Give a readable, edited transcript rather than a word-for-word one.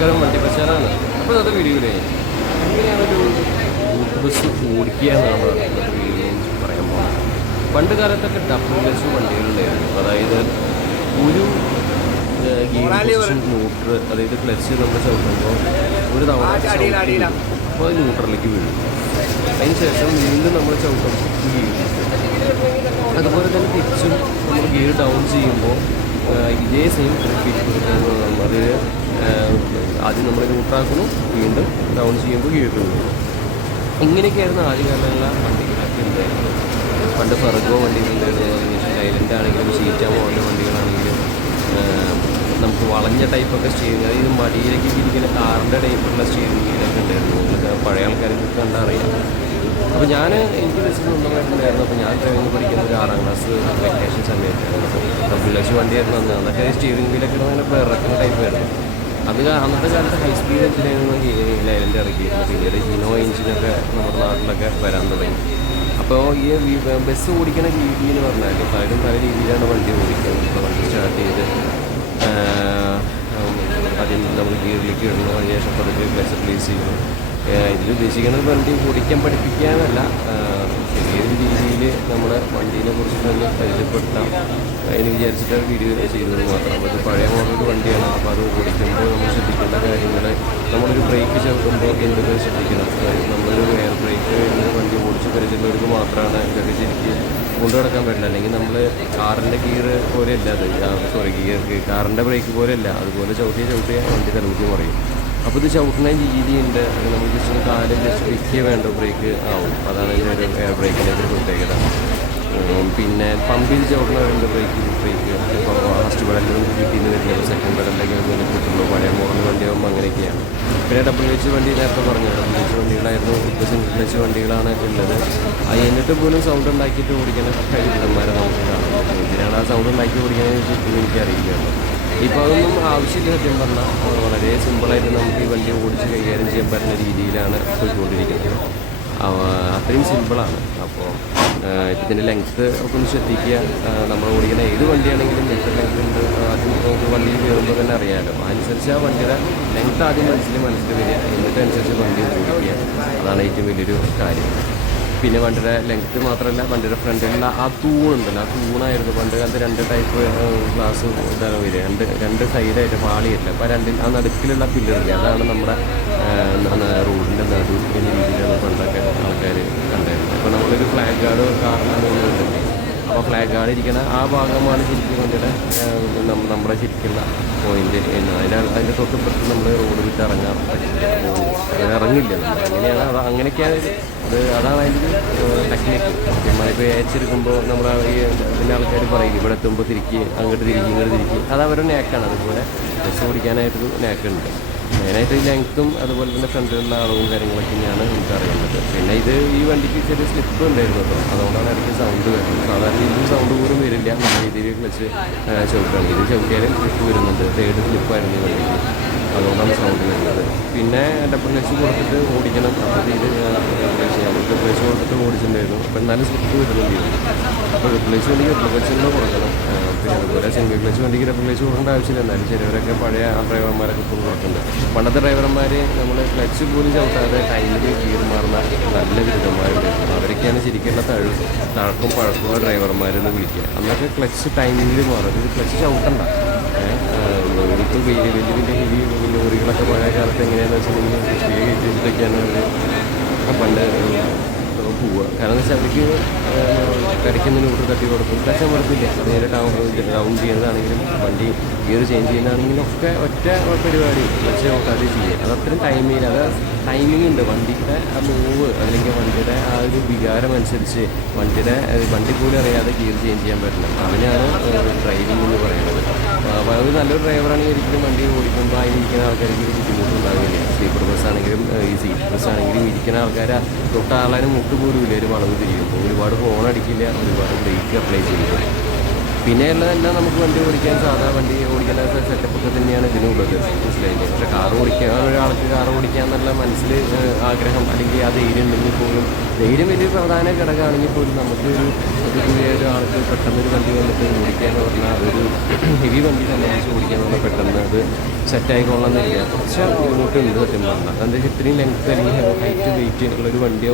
നമസ്കാരം, വണ്ടി പ്രചാരമാണ്. അപ്പോൾ അത് വീഡിയോയിലേ എങ്ങനെയാണൊരു ബസ് ഓടിക്കുക എന്നാണ് ഇന്നത്തെ വീഡിയോയിൽ പറയാൻ പോകുന്നത്. പണ്ട് കാലത്തൊക്കെ ഡബിൾ ക്ലച്ച് വണ്ടികളുണ്ടായിരുന്നു. അതായത് ഒരു ന്യൂട്രൽ, അതായത് ക്ലച്ച് നമ്മൾ ചവിട്ടുമ്പോൾ ഒരു തവണ അപ്പോൾ അത് ന്യൂട്രലിലേക്ക് വീഴും. അതിന് ശേഷം വീണ്ടും നമ്മൾ ചവിട്ടും വീഴും. അതുപോലെ തന്നെ തിരിച്ചും നമ്മൾ ഗിയർ ഡൗൺ ചെയ്യുമ്പോൾ ഇതേ സെയിം അത് ആദ്യം നമ്മൾ ന്യൂട്രാക്കുന്നു, വീണ്ടും ഡൗൺ ചെയ്യുമ്പോൾ ഗിയർ വീഴും. ഇങ്ങനെയൊക്കെയായിരുന്നു ആദ്യകാലങ്ങളിലെ വണ്ടികളൊക്കെ ഉണ്ടായിരുന്നത്. പണ്ട് ഫെർഗോ വണ്ടികളുണ്ടായിരുന്നു, ലൈലൻ്റ് ആണെങ്കിലും സീറ്റ മോഡൽ വണ്ടികളാണെങ്കിലും നമുക്ക് വളഞ്ഞ ടൈപ്പൊക്കെ സ്റ്റിയറിംഗ്, അതായത് മടിയിലേക്ക് ഇരിക്കുന്ന കാറിൻ്റെ ടൈപ്പുള്ള സ്റ്റിയറിംഗ് വീലൊക്കെ ഉണ്ടായിരുന്നു. നിങ്ങൾക്ക് പഴയ ആൾക്കാർക്ക് കണ്ടറിയാം. അപ്പോൾ എനിക്ക് ബസ്സിൽ സ്വന്തമായിട്ടുണ്ടായിരുന്നു. അപ്പോൾ ഞാൻ ഡ്രൈവിംഗ് പഠിക്കുന്ന ഒരു 6ാം ക്ലാസ് വെക്കേഷൻ സമയത്തായിരുന്നു. അപ്പോൾ ഡബിൾ ക്ലച്ച് വണ്ടിയായിരുന്നു അന്ന്. അതൊക്കെ സ്റ്റിയറിംഗ് വീലൊക്കെ അങ്ങനെ ഇറക്കുന്ന ടൈപ്പായിരുന്നു. അന്നത്തെ കാലത്ത് ഹൈ സ്പീഡ് എഞ്ചിനായിരുന്നു ലൈലൻ്റ് ഇറക്കിയിരുന്നു. പിന്നീട് ഹിനോ എഞ്ചിനൊക്കെ നമ്മുടെ നാട്ടിലൊക്കെ വരാൻ തുടങ്ങി. അപ്പോൾ ഈ ബസ് ഓടിക്കുന്ന രീതി എന്ന് പറഞ്ഞാൽ പലരും പല രീതിയിലാണ് വണ്ടി ഓടിക്കുന്നത്. ഇപ്പോൾ വണ്ടി സ്റ്റാർട്ട് ചെയ്ത് ആദ്യം നമ്മൾ ഗിയറിലേക്ക് ഇടുന്നു, അതിന് ശേഷം പതുക്കെ ക്ലച്ച് പ്ലേസ് ചെയ്യുന്നു. ഇതിൽ ഉദ്ദേശിക്കുന്നത് വണ്ടി ഓടിക്കാൻ പഠിപ്പിക്കാനല്ല, ചെറിയൊരു രീതിയിൽ നമ്മുടെ വണ്ടീനെ കുറിച്ചിട്ടൊന്ന് പരിചയപ്പെടുത്താം എന്ന് വിചാരിച്ചിട്ട് വീഡിയോ ചെയ്തത് മാത്രം. അത് പഴയ മോഡൽ വണ്ടിയാണ്. അപ്പോൾ അത് ഓടിക്കുമ്പോൾ നമ്മൾ ശ്രദ്ധിക്കേണ്ട കാര്യങ്ങൾ, നമ്മളൊരു ബ്രേക്ക് ചവിട്ടുമ്പോൾ എന്തൊക്കെ ശ്രദ്ധിക്കണം. നമ്മളൊരു എയർ ബ്രേക്ക് വണ്ടി ഓടിച്ച് പരിചയമുള്ളവർക്ക് മാത്രമാണ് ഇതൊക്കെ ശരിക്കും കൊണ്ടു നടക്കാൻ പറ്റില്ല. അല്ലെങ്കിൽ നമ്മൾ കാറിൻ്റെ ഗിയർ പോലെയല്ല കാറിൻ്റെ ബ്രേക്ക് പോലെയല്ല, അതുപോലെ ചവിട്ടിയ വണ്ടി തലമുറ്റി മറിയും. അപ്പോൾ ഇത് ചവിട്ടുന്ന രീതിയുണ്ട്. നമ്മൾ ജസ്റ്റ് ഒന്ന് കാല് ജസ്റ്റ് പിക്ക് വേണ്ട ബ്രേക്ക് ആവും. അതാണ് ഇതിൻ്റെ ഒരു എയർ ബ്രേക്കിൻ്റെ ഒരു പ്രത്യേകത. പിന്നെ പമ്പിൽ ചവിട്ടുന്നവരുണ്ട് ബ്രേക്ക്. ഇപ്പോൾ ഫസ്റ്റ് പെഡലിലൊന്നും കിട്ടിയെന്ന് വരില്ല, അപ്പോൾ സെക്കൻഡ് പെഡലിലേക്ക് അങ്ങനെ കിട്ടുള്ളൂ. പഴയ മോഡൽ വണ്ടിയാകുമ്പോൾ അങ്ങനെയൊക്കെയാണ്. പിന്നെ ഡബിൾ ക്ലച്ച് വണ്ടി നേരത്തെ പറഞ്ഞു, ഡബിൾ ക്ലച്ച് വണ്ടികളായിരുന്നു. ഇപ്പോൾ സിംഗിൾ ക്ലച്ച് വണ്ടികളാണ് ഉള്ളത്. എന്നിട്ട് പോലും സൗണ്ട് ഉണ്ടാക്കിയിട്ട് ഓടിക്കുന്ന കഴിവുള്ളവന്മാരെ നമുക്ക് കാണാം. എന്തിനാണ് ആ സൗണ്ട് ഉണ്ടാക്കി ഓടിക്കുന്നത് ശരിക്കും എനിക്കറിയില്ലല്ലോ. ഇപ്പോൾ അതൊന്നും ആവശ്യമില്ല. സത്യം പറഞ്ഞാൽ വളരെ സിമ്പിളായിട്ട് നമുക്ക് ഈ വണ്ടി ഓടിച്ച് കൈകാര്യം ചെയ്യാൻ പറ്റുന്ന രീതിയിലാണ് പോയിക്കൊണ്ടിരിക്കുന്നത്. അത്രയും സിമ്പിളാണ്. അപ്പോൾ ഇതിൻ്റെ ലെങ്ത്ത് ഒക്കെ ഒന്ന് ശ്രദ്ധിക്കുക. നമ്മൾ ഓടിക്കുന്ന ഏത് വണ്ടിയാണെങ്കിലും എത്ര ലെങ്ത് ഉണ്ട് ആദ്യം നമുക്ക് വണ്ടിയിൽ കയറുമ്പോൾ തന്നെ അറിയാമല്ലോ. അതനുസരിച്ച് ആ വണ്ടിയുടെ ലെങ്ത്ത് ആദ്യം മനസ്സിൽ വരിക, എന്നിട്ടനുസരിച്ച് വണ്ടി ഓടിക്കുക. അതാണ് ഏറ്റവും വലിയൊരു കാര്യം. പിന്നെ വണ്ടിയുടെ ലെങ്ത്ത് മാത്രമല്ല, വണ്ടിയുടെ ഫ്രണ്ടിലുള്ള ആ തൂണുണ്ടല്ലോ, ആ തൂണായിരുന്നു പണ്ട് കാലത്ത് 2 ടൈപ്പ് ഗ്ലാസ് ഇതാണ് വരിക. രണ്ട് സൈഡായിട്ട് പാളിയല്ല. അപ്പോൾ ആ നടുക്കിലുള്ള പില്ലറില്ല, അതാണ് നമ്മുടെ റോഡിൻ്റെ നടു എന്ന രീതിയിലാണ് പണ്ടൊക്കെ ആൾക്കാർ കണ്ടായിരുന്നത്. അപ്പോൾ നമ്മളൊരു ഫ്ലാഗ് ഗാർഡ് കാറിനുണ്ട്. അപ്പോൾ ഫ്ലാഗ് ഗാർഡ് ഇരിക്കുന്ന ആ ഭാഗമാണ് ശരിക്കും വണ്ടിയുടെ നമ്മുടെ ശരിക്കുള്ള പോയിന്റ്. അതിൻ്റെ തൊട്ടിപ്പുറത്ത് നമ്മൾ റോഡ് വിട്ട് ഇറങ്ങാൻ പറ്റില്ല, ഇറങ്ങില്ല. അങ്ങനെയാണ് അങ്ങനെയൊക്കെയാണ് അതാണ് അതിൻ്റെ ടെക്നിക്ക്. നമ്മളിപ്പോൾ അയച്ചെടുക്കുമ്പോൾ നമ്മൾ പിന്നെ ആൾക്കാർ പറയും ഇവിടെ എത്തുമ്പോൾ അങ്ങോട്ട് തിരിക്കും. അത് അവരുടെ നേക്കാണ്. അതുപോലെ ബസ് ഓടിക്കാനായിട്ടൊരു നേക്കുണ്ട്. മെയിനായിട്ട് ഈ ലെങ്ത്തും അതുപോലെ തന്നെ ഫ്രണ്ടിലുള്ള അളവും കാര്യങ്ങളൊക്കെയാണ് നമുക്ക് അറിയേണ്ടത്. പിന്നെ ഈ വണ്ടിക്ക് ചെറിയ സ്ലിപ്പ് ഉണ്ടായിരുന്നു കേട്ടോ, അതുകൊണ്ടാണ് ഇടയ്ക്ക് സൗണ്ട് വരുന്നത്. സാധാരണ ഇതിൽ സൗണ്ട് പോലും വരില്ല. നല്ല രീതിയിൽ ക്ലച്ച് ചവിട്ടുകയാണ്. ഇത് ചവിട്ടിയാലും സ്ലിപ്പ് വരുന്നുണ്ട്. 3rd സ്ലിപ്പായിരുന്നു ഈ വണ്ടിക്ക്, അതുകൊണ്ടാണ് സൗണ്ട് വരുന്നത്. പിന്നെ ഡബിൾ ക്ലച്ച് കൊടുത്തിട്ട് ഓടിക്കണം. അപ്പോൾ ഇത് നമുക്ക് ക്ലച്ച് കൊടുത്തിട്ട് ഓടിച്ചിട്ടുണ്ടായിരുന്നു. അപ്പോൾ എന്നാലും സ്ലിപ്പ് വരുന്നുണ്ട്. അപ്പോൾ ഡബിൾ ക്ലച്ച് വണ്ടിക്ക് ഡബിൾ ക്ലച്ച് തന്നെ കൊടുക്കണം. പിന്നെ അതുപോലെ സിംഗിൾ ക്ലച്ച് വണ്ടിക്ക് ഡബിൾ ക്ലച്ച് കൊടുക്കേണ്ട ആവശ്യമില്ല. എന്നാലും ചിലവരൊക്കെ പഴയ ഡ്രൈവർമാരൊക്കെ ഇപ്പോൾ കൊടുക്കുന്നുണ്ട്. പണ്ടത്തെ ഡ്രൈവർമാർ നമ്മൾ ക്ലച്ച് പോലും ചവിട്ടാതെ ടൈമിൽ ഗിയർ മാറുന്ന നല്ല ബിരുദന്മാരുണ്ട്. അവരൊക്കെയാണ് ശരിക്കുള്ള തഴക്കും പഴക്കമുള്ള ഡ്രൈവർമാരെന്ന് വിളിക്കുക. അന്നൊക്കെ ക്ലച്ച് ടൈമിൽ മാറും. ഇത് ക്ലച്ച് ചവിട്ടണ്ട. ഇപ്പോൾ വലിയ ലോറികളൊക്കെ പഴയ കാലത്ത് എങ്ങനെയാണെന്ന് വെച്ചിട്ടുണ്ടെങ്കിൽ ഇതൊക്കെയാണ് അവർ പണ്ട് പോവുക. കാരണം എന്ന് വെച്ചാൽ അവർക്ക് കരയ്ക്കുന്ന ന്യൂട്രൽ തട്ടി കൊടുക്കും. ക്ലച്ച് അമർത്തില്ല. നേരെ ഡൗൺ ചെയ്യുന്നതാണെങ്കിലും വണ്ടി ഗിയർ ചേഞ്ച് ചെയ്യുന്നതാണെങ്കിലും ഒക്കെ ഒറ്റ പരിപാടി ക്ലച്ച് നോക്കാതെ ചെയ്യുക. അത് അത്രയും ടൈമിംഗ് ഉണ്ട്. വണ്ടിയുടെ ആ മൂവ് അല്ലെങ്കിൽ വണ്ടിയുടെ ആ ഒരു വികാരം അനുസരിച്ച് വണ്ടി പോലും അറിയാതെ ഗിയർ ചേഞ്ച് ചെയ്യാൻ പറ്റണം. അതിനാണ് ഡ്രൈവിംഗ് എന്ന് പറയുന്നത്. അപ്പോൾ അത് നല്ലൊരു ഡ്രൈവറാണെങ്കിൽ ഒരിക്കലും വണ്ടി ഓടിക്കുമ്പോൾ അതിലിരിക്കുന്ന ആൾക്കാർക്ക് ഒരു ബുദ്ധിമുട്ടുണ്ടാവില്ല. സ്ലീപ്പർ ബസ്സാണെങ്കിലും ഈ സീറ്റ് ബസ്സാണെങ്കിലും ഇരിക്കുന്ന ആൾക്കാരെ തൊട്ടാളാനും മുട്ട് പോലും ഇല്ല. ഒരു വളവ് തിരിയുമ്പോൾ ഒരുപാട് ഹോൺ അടിക്കില്ല, ഒരുപാട് ബ്രേക്ക് അപ്ലൈ ചെയ്യില്ല. പിന്നെ ഉള്ളതെല്ലാം നമുക്ക് വണ്ടി ഓടിക്കാൻ സാധാ വണ്ടി ഓടിക്കുന്ന സെറ്റപ്പൊക്കെ തന്നെയാണ് ഇതിനുള്ളത്, മനസ്സിലായില്ലേ. പക്ഷേ കാർ ഓടിക്കാൻ ഒരാൾക്ക് കാർ ഓടിക്കാൻ എന്നുള്ള മനസ്സിൽ ആഗ്രഹം അല്ലെങ്കിൽ ആ ധൈര്യം ഉണ്ടെങ്കിൽ പോലും, ധൈര്യം വലിയ പ്രധാന ഘടകമാണെങ്കിൽ പോലും നമുക്കൊരു പുതിയ ഒരാൾക്ക് പെട്ടെന്നൊരു വണ്ടി വന്നിട്ട് ഓടിക്കാന്ന് പറഞ്ഞാൽ ഒരു ഹെവി വണ്ടി സംബന്ധിച്ച് ഓടിക്കാന്ന് പറഞ്ഞാൽ പെട്ടെന്ന് അത് സെറ്റായിക്കൊള്ളണമെന്നില്ല. കുറച്ച് ബുദ്ധിമുട്ടുണ്ട് സത്യം പറഞ്ഞാൽ. എന്താ വെച്ചാൽ ഇത്രയും ലെങ്ത് അല്ലെങ്കിൽ ഹൈറ്റ് വെയിറ്റ് ഉള്ളൊരു വണ്ടി